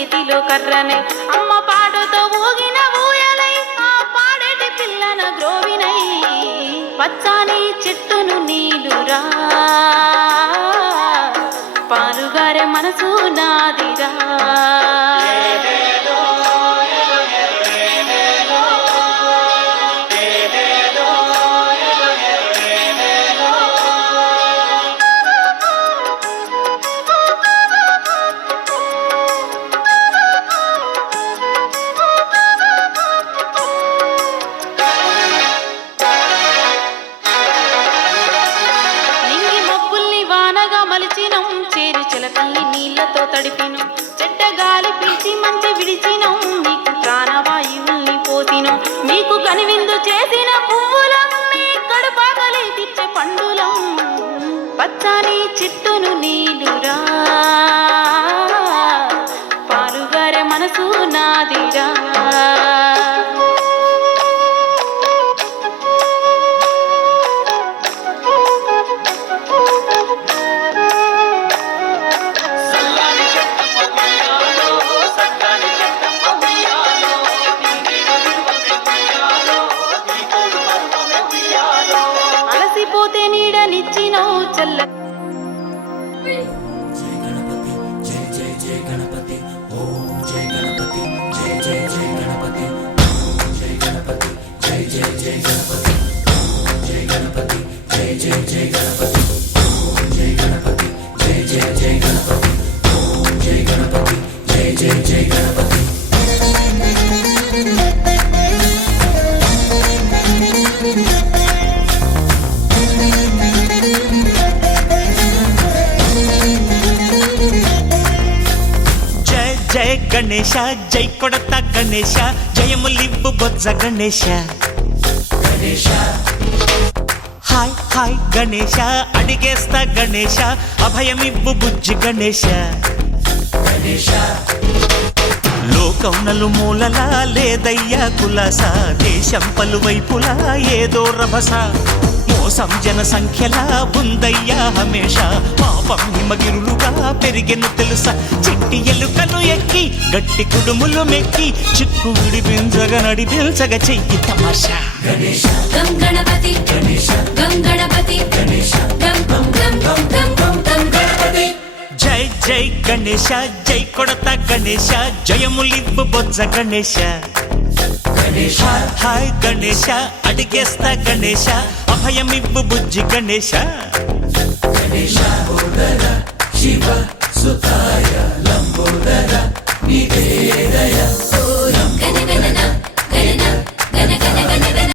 చేతిలో కర్రనే అమ్మ పాటతో ఊగిన ఊయలై ఆ పాడేటి పిల్లన గ్రోవినై పచ్చాని చెట్టును నీలురా పాలుగారే మనసు నాదిరా మలిచినం చేరు చిలకల్ని నీళ్లతో తడిపినం చెడ్డ గాలి పీల్చి మంచి విడిచినం మీకు ప్రాణవాయువుల్ని పోతినం మీకు కనివిందు చేసిన పువ్వులం మీ కడుపాగలి తెచ్చే పండులం పచ్చాని చెట్టును నీలురా పాలుగారే మనసు నాదిరా పోతే నీడనిచ్చినో చల్ల జయ గణపతి జయ జయ జయ గణపతి ఓం జయ గణపతి జయ జయ జయ గణపతి జయ గణపతి జయ జయ జయ గణపతి జయ గణపతి జయ జయ జయ గణపతి జయ గణపతి జయ జయ జయ గణపతి జయ గణపతి జయ జయ జయ గణపతి జయ గణేశ జై కొడత గణేశ జయములివ్వు బొజ్జ గణేశ గణేశ హాయ్ హాయ్ గణేశ అడిగేస్తా గణేశ అభయమివ్వు బుజ్జి గణేశ గణేశ లోకం నలుమూలలా లేదయ్యా కులాస దేశం పలువైపులా ఏదో రభస మోసం జన సంఖ్యలా ఉందయ్యా హమేష పాపం హిమగిరులుగా పెరిగెను తెలుసా చిట్టి ఎలుకలు ఎక్కి గట్టి కుడుములు మెక్కి చిక్కు విడిపించగ నడిపించగ చెయ్యి తమాషా గణేశ గం గణపతి గణేశ గం గణపతి గణేశ గం గం గం గం గం గం గం గణపతి జై జై గణేశ జై కొడత గణేశ జయములివ్వు బొజ్జ గణేశ గణేశ హాయ్ గణేశ అడిగేస్తా గణేశ అభయమివ్వు బుజ్జి గణేశ గణేశ ఓ గణేశ